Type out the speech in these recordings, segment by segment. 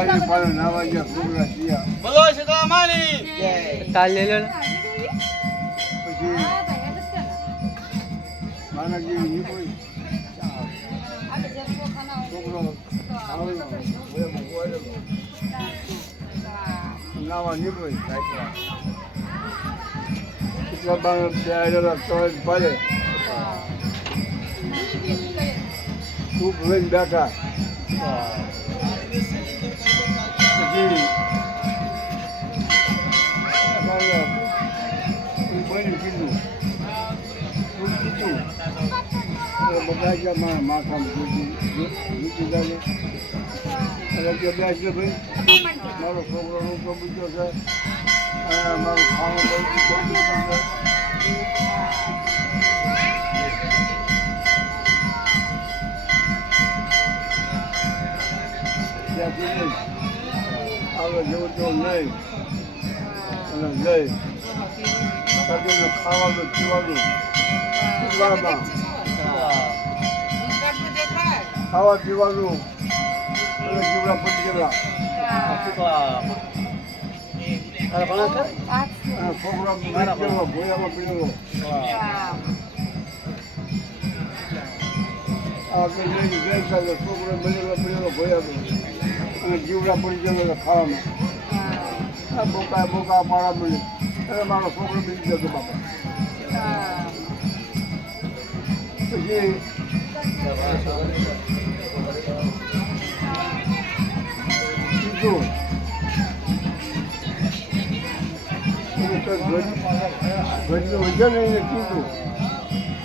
બધાની પાસે નાવા ગયા છોકરા થયા. બોલો શીતળા માની તાલ લઈ લો ને. પછી માના જેવી નીકળી છોકરો નાવા નીકળી પડે ખૂબ લઈને બેઠા પછી બની કીધું બધા ગયા મારા માથામાં મૂકી જાય ભાઈ મારો છોકરો રૂપો બીજો છે અને મારું ખાવાનું આવે જેવું તેવું નહીં અને જઈ ખાવાનું પીવાનું ખાવા પીવાનું અને જીવડા પડી ગયેલા છોકરા ભોયામાં પીડેલો છોકરો બનેલો પીડેલો ભોયામાં અને જીવડા પડી ગયેલો ખાવામાં બોકા બોકા મારા મળે અને મારો છોકરો બીજી જતો બાપા પછી કીધું ઘરનું વજન એને કીધું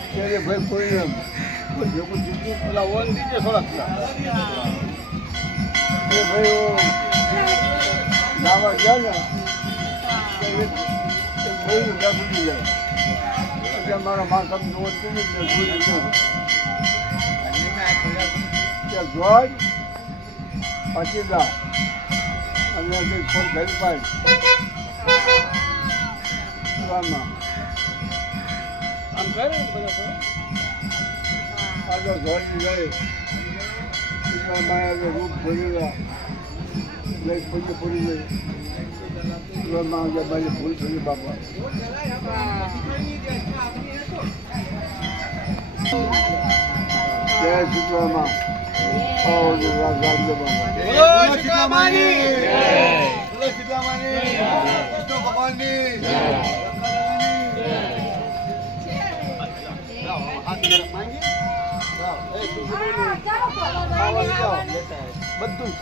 ત્યારે ભાઈ કોઈને ભેગું જીતું પેલા ઓન દીધે થોડાક એ ભાઈ લાવવા ગયા ને ભાઈ દાખલી જાય એટલે મારા માથા ત્યાં જોઈ પછી દા અને ફોન ઘર પાય આમ કરે ને બધા આગળ ઘર જાય માયા રૂપ ભરેલા લઈ પછી પડી જાય મારી ભૂલ થઈ બાપા જય શીતળામાં બધું